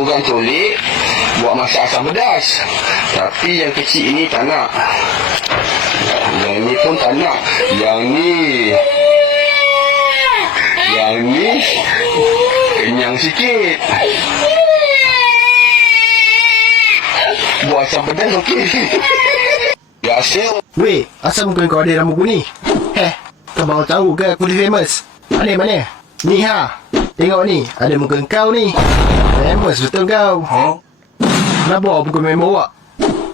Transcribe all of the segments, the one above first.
orang tolik buat masak asam pedas. Tapi yang kecil ini tak nak. Yang ni pun tak nak. Yang ni yang ni kenyang sikit. Buat asam pedas okey. Biasa Weh, asal muka kau ada rambut kuning? Eh, kau baru tahu ke aku ni famous? Mana, mana? Ni ha. Tengok ni, ada muka kau ni. Famous betul kau. Ha? Kenapa awak pukul member awak?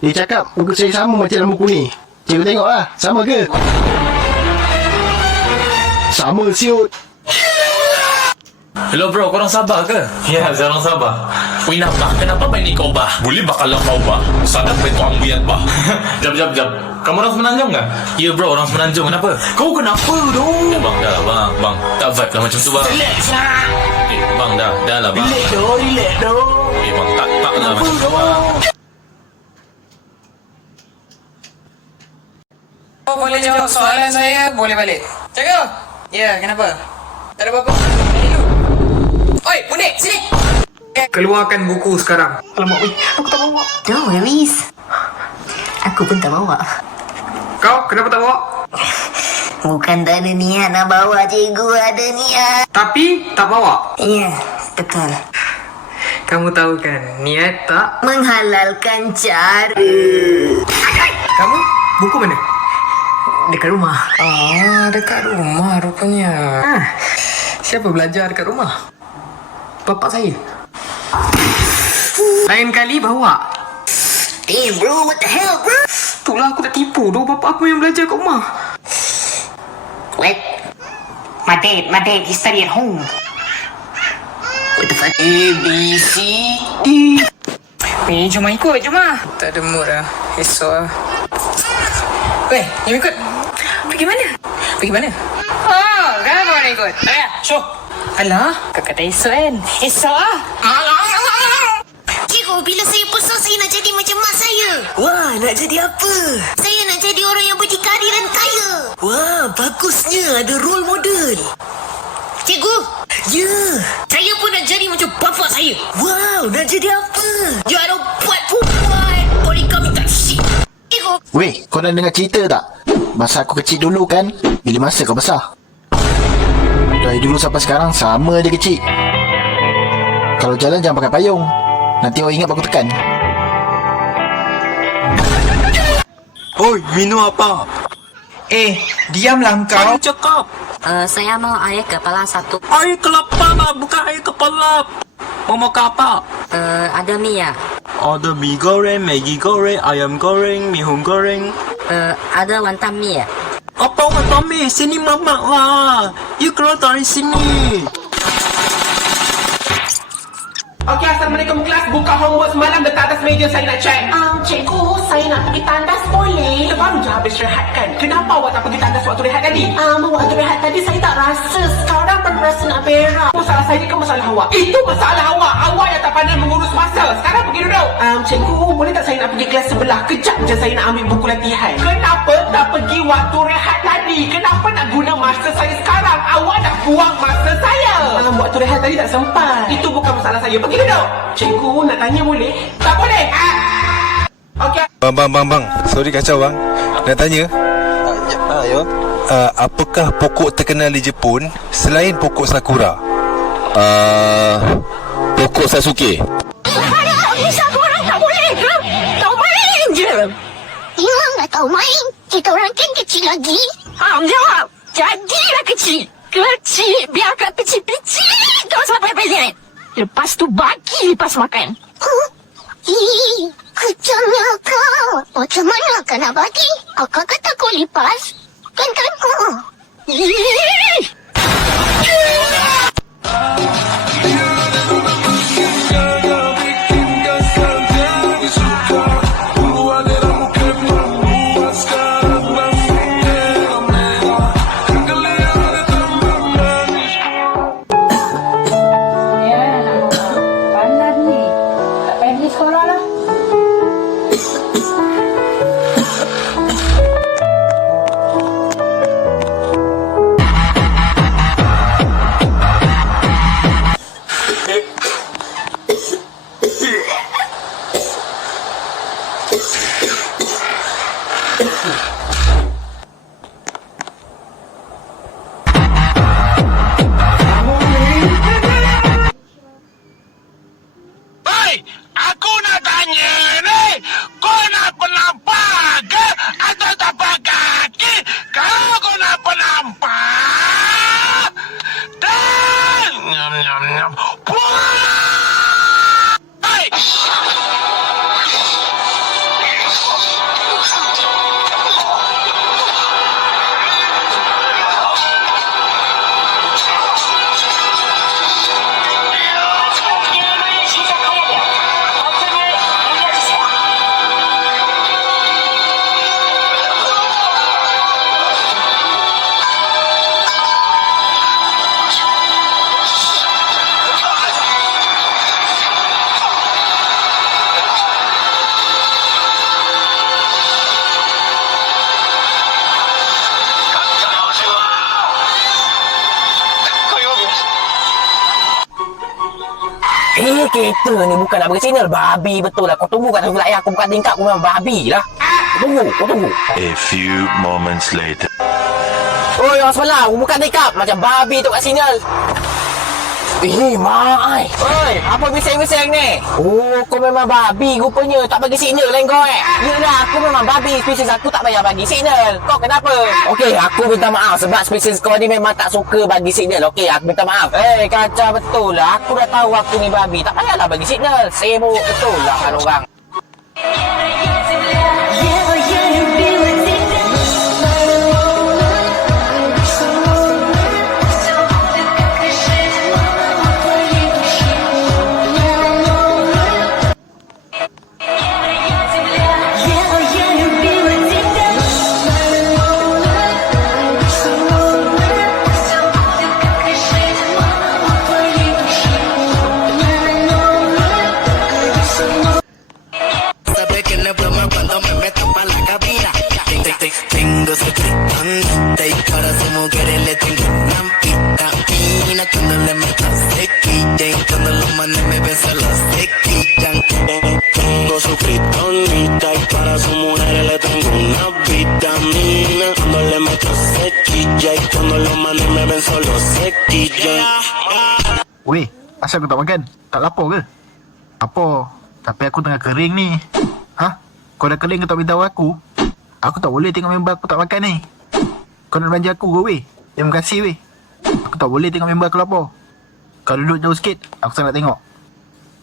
Dia cakap muka saya sama macam rambut kuning. Cikgu tengok lah, sama ke? Sama siut. Hello bro, korang sabar ke? Ya, seorang sabar. Wih nampak, kenapa main ni kau bah? Boleh bakal lah kau bah. Sadap main tuang biat bah. Jap, jap, jap. Kamu orang semenanjung ke? Ya bro, orang semenanjung kenapa? Kau kenapa dong? Ya bang, dah lah bang. Bang, tak vibe lah macam tu bang. Relax lah. Bang, dah, dah lah bang. Relax dong, relax dong. Eh bang, tak, tak lah macam tu bang. Oh, boleh jawab soalan saya, boleh balik. Cikgu? Ya, kenapa? Tak ada apa-apa. Oi, bunik, sini. Keluarkan buku sekarang. Alamak, weh, aku tak bawa. Don't worries. Aku pun tak bawa. Kau, kenapa tak bawa? Bukan tak ada niat nak bawa cikgu ada niat. Tapi, tak bawa. Ya, betul. Kamu tahu kan, niat tak... Menghalalkan cara. Kamu, buku mana? Dekat rumah. Ah, dekat rumah rupanya. Ah, siapa belajar dekat rumah? Bapak saya. Lain kali bawa. Damn bro, what the hell bro? Itulah aku tak tipu tu bapak aku yang belajar kat rumah. What? My dad, my dad, he study at home. What the fuck? A, B, C, D. Ni cuma ikut je mah. Tak ada mood lah. Esok lah. Weh, you ikut. Pergi mana? Pergi mana? Oh, kenapa nak ikut? Ayah, show. Alah, kau kata esok kan? Esok lah. Cikgu, bila saya besar saya nak jadi macam mak saya. Wah, nak jadi apa? Saya nak jadi orang yang berdikari dan kaya. Wah, bagusnya ada role model. Cikgu. Ya. Saya pun nak jadi macam bapa saya. Wow, nak jadi apa? Jangan buat perempuan. Poligami tak shit. Cikgu. Weh, kau dah dengar cerita tak? Masa aku kecil dulu kan, bila masa kau besar? Dari dulu sampai sekarang sama je kecil. Kalau jalan jangan pakai payung. Nanti orang ingat aku tekan. Oi, minum apa? Eh, diamlah kau. Cakap. Uh, saya mau air kepala satu. Air kelapa lah, bukan air kepala. Mau makan apa? Uh, ada mie ya? Ada mie goreng, Maggi goreng, ayam goreng, mihun goreng. Uh, ada wonton mie ya? Apa kata mi? Sini mamak lah. You keluar dari sini. Okey, Assalamualaikum kelas. Buka homework semalam dekat atas meja saya nak check. Um, cikgu, saya nak pergi tandas boleh? Baru je habis rehat kan? Kenapa awak tak pergi tandas waktu rehat tadi? Um, waktu rehat tadi saya tak rasa. Sekarang baru rasa nak berak. Masalah saya ke masalah awak? Itu masalah awak. Awak yang tak pandai mengurus masa. Sekarang pergi duduk. Um, cikgu, boleh tak saya nak pergi kelas sebelah? Kejap je saya nak ambil buku latihan. Kenapa tak pergi waktu rehat tadi? Kenapa nak guna masa saya sekarang? Awak dah buang masa saya. Um, waktu rehat tadi tak sempat. Itu bukan masalah saya. Pergi duduk. Cikgu, nak tanya boleh? Tak boleh. Ah. Okey. Bang, bang, bang, bang. Sorry kacau bang. Nak tanya. Ah, ya. Uh, apakah pokok terkenal di Jepun selain pokok sakura? uh, pokok Sasuke. Siapa orang tak boleh? Ha? Tak main je. Memang tak tahu main. Kita orang kan kecil lagi. Ha, jawab. Jadilah kecil. Kecil. Biarkan kecil-kecil. Kau sampai pelik. Lepas tu bagi lepas makan. Kejamnya kau. Macam mana kau nak bagi? Kakak kata kau lipas. Kan kan? Uh. Ih. Eh, kereta ni bukan nak bersinar. Babi betul lah. Kau tunggu kat atas wilayah aku bukan tingkap. Aku memang babi lah. Kau tunggu, kau tunggu. A few moments later. Oi, orang sebelah. Aku bukan tingkap. Macam babi tu kat sinyal. Eh, mak ai. Oi, apa bising-bising ni? Oh, kau memang babi rupanya. Tak bagi signal lain kau eh. Yelah, aku memang babi. Spesies aku tak payah bagi signal. Kau kenapa? Okey, aku minta maaf sebab spesies kau ni memang tak suka bagi signal. Okey, aku minta maaf. Eh, kacau betul lah. Aku dah tahu aku ni babi. Tak payahlah bagi signal. Sibuk betul lah kan orang. Vitamina. Cuando le meto se quillan, cuando manes me se quillan. Tengo su y para su mujeres le tengo una vitamina. Cuando le meto se quilla y cuando manes me ven solo se quillan. Weh, asal kau tak makan? Tak lapar ke? Apa? Tapi aku tengah kering ni. Ha? Kau dah kering kau tak beritahu aku? Aku tak boleh tengok member aku tak makan ni. Kau nak belanja aku ke weh? Terima kasih weh. Aku tak boleh tengok member aku lapar. Kau duduk jauh sikit, aku sangat nak tengok.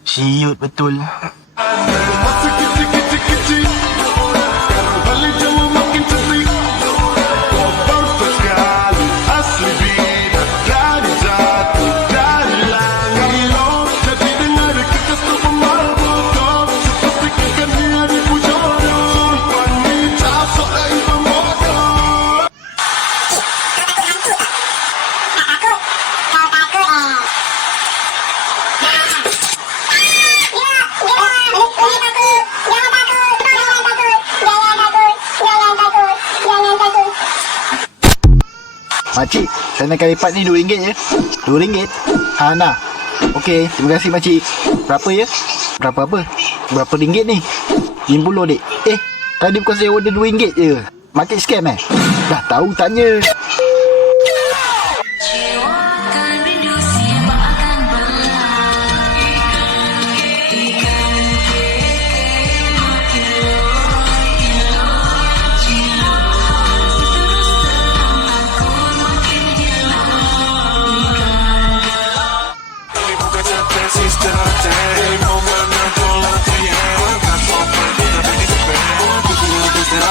Siut betul. Saya nak lipat ni RM2 je. RM2? Ha, nak. Okey, terima kasih makcik. Berapa ya? Berapa apa? Berapa ringgit ni? RM50 dek. Eh, tadi bukan saya order RM2 je. Market scam eh? Dah tahu tanya.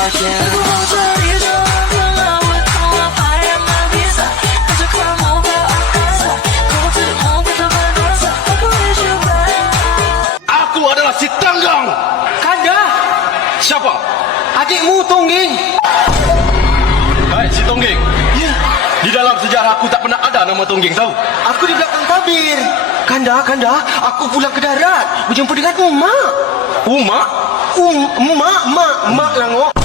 Aku adalah si Tanggang. Kanda, Siapa? adikmu Tongging. Baik, si Tonggeng. Ya. Di dalam sejarah aku tak pernah ada nama Tonggeng tahu. Aku di belakang tabir. Kanda, Kanda, aku pulang ke darat berjumpa dengan Umak. Umak? Um, Mak, Mak, Mak Langok.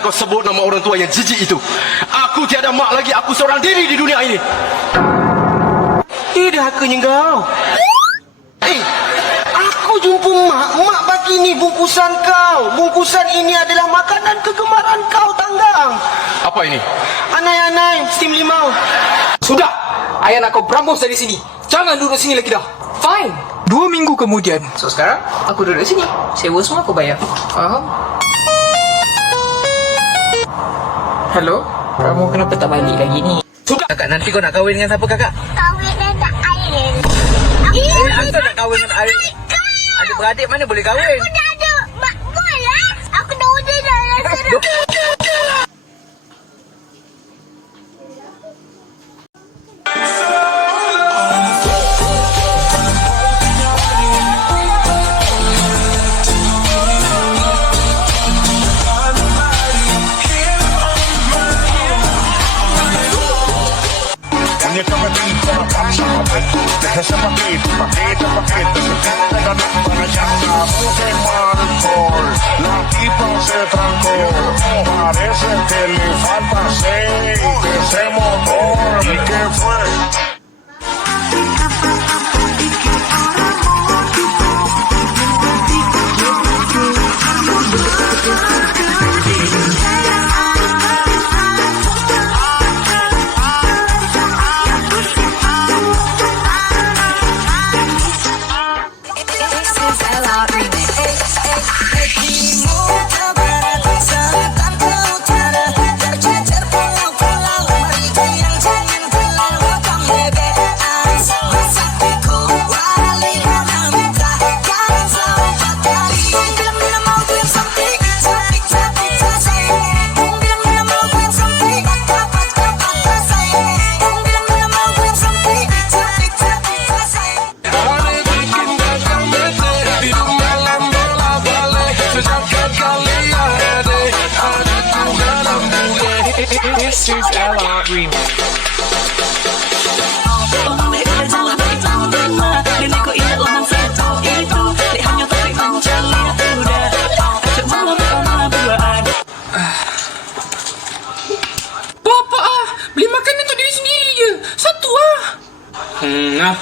Jangan kau sebut nama orang tua yang jijik itu. Aku tiada mak lagi, aku seorang diri di dunia ini. Tidak hakanya kau. Eh, aku jumpa Mak. Mak bagi ni bungkusan kau. Bungkusan ini adalah makanan kegemaran kau, Tanggang. Apa ini? Anai-anai, steam limau. Sudah! Ayah nak kau berambus dari sini. Jangan duduk sini lagi dah. Fine. Dua minggu kemudian. So sekarang, aku duduk sini. Sewa semua aku bayar. Faham? Hello? Kamu kenapa tak balik lagi ni? Sudah. Kakak, nanti kau nak kahwin dengan siapa kakak? Kahwin dengan Airin. Eh, asal nak kahwin dengan Arif? Adik-beradik mana boleh kahwin? Aku dah ada mak boy lah. Aku dah udah dah pasé y que se motor y que fue Satu ah. Hmm, ah.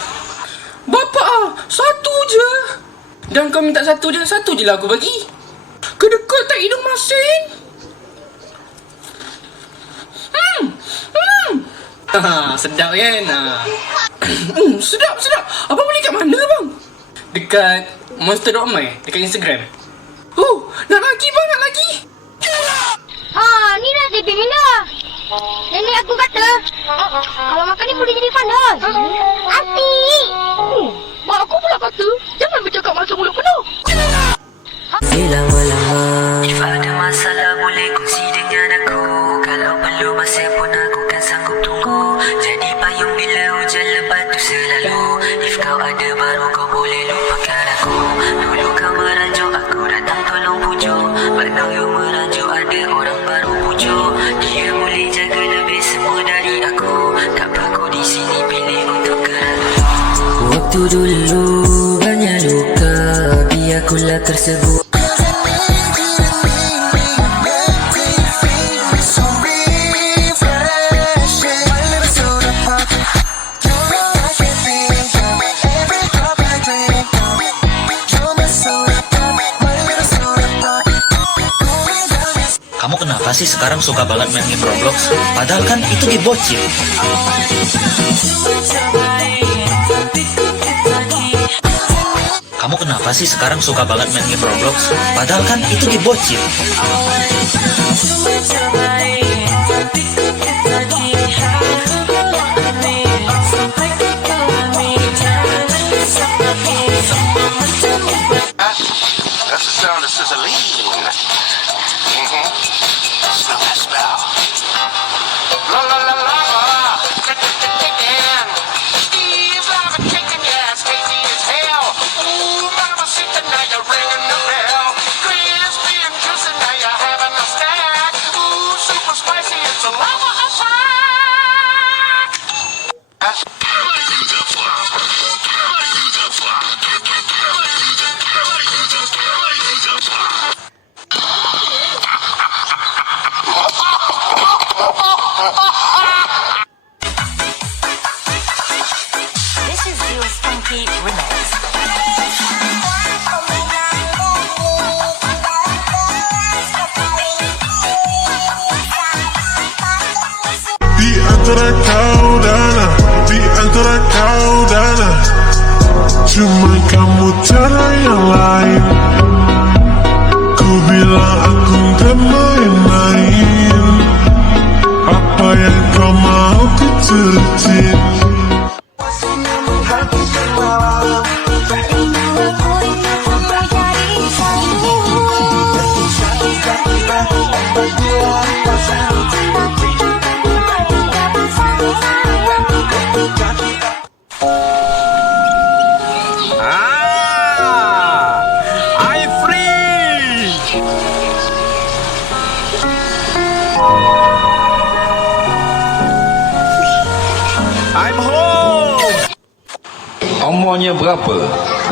Bapak ah, satu je. Dan kau minta satu je, satu je lah aku bagi. Kedekut tak hidung masin. Hmm, hmm. Ha, sedap kan? Ha. hmm, sedap, sedap. Abang beli kat mana bang? Dekat monster.my, dekat Instagram. Oh, nak lagi bang, nak lagi. Ha, ni dah dia bila. Nenek aku kata, kalau makan ni boleh jadi panas. Asyik. Hmm, mak aku pula kata, jangan bercakap masa mulut penuh. Lama-lama If ada masalah boleh kongsi dengan aku Kalau perlu masa pun aku kan sanggup tunggu Jadi payung bila hujan lebat tu selalu If kau ada baru Waktu dulu banyak luka tersebut Kamu kenapa sih sekarang suka banget main game Roblox? Padahal kan itu game bocil. Kenapa sih sekarang suka banget main game Roblox? Padahal kan itu game bocil. Kamu cara yang lain. Ku bilang aku gak main-main Apa yang kau mau ku I'm berapa?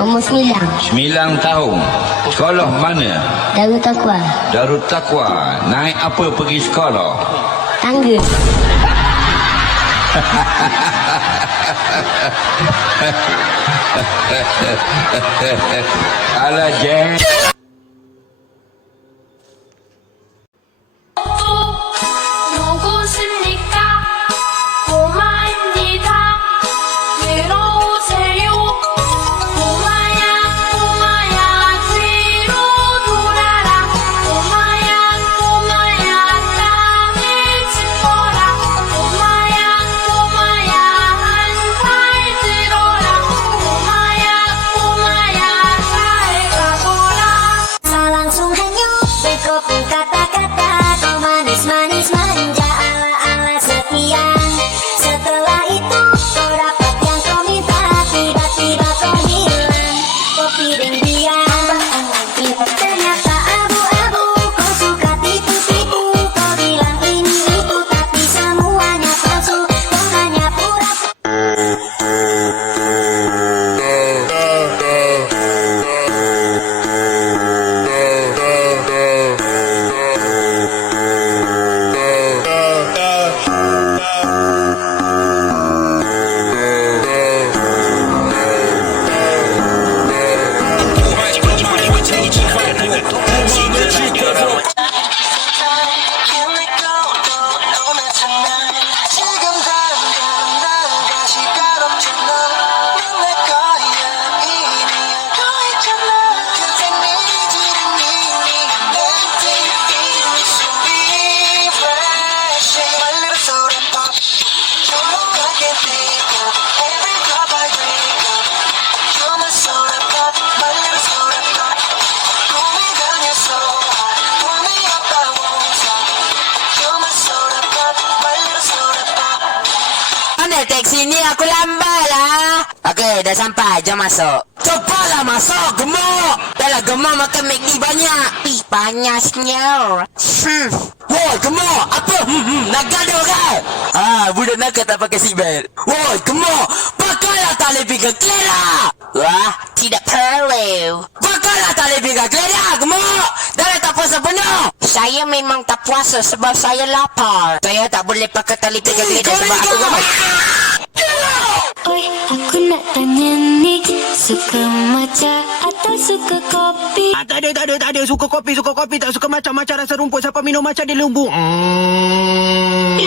Umur sembilan. Sembilan tahun. Sekolah mana? Darul Takwa. Darut Takwa. Naik apa pergi sekolah? Tangga. Alah, Jack. Mana teksi ni aku lambat lah. Okey, dah sampai. Jom masuk. Cepatlah masuk, gemuk. Dah lah gemuk makan McD banyak. Ih, panasnya. Hmm. Woi, gemuk. Apa? Hmm, hmm. Nak gaduh kan? Ah, budak nakal tak pakai seatbelt. Woi, gemuk. Pakailah tali pinggang kelera. Wah, tidak perlu. Pakailah tali pinggang kelera, gemuk. Dah lah tak puasa penuh. Saya memang tak puasa sebab saya lapar. Saya tak boleh pakai tali pinggang kelera sebab aku gambar. Oi, aku nak tanya ni Suka matcha atau suka kopi? Ah, tak ada, tak ada, tak ada. Suka kopi, suka kopi. Tak suka macam-macam rasa rumput. Siapa minum macam dia lembu. Hmm.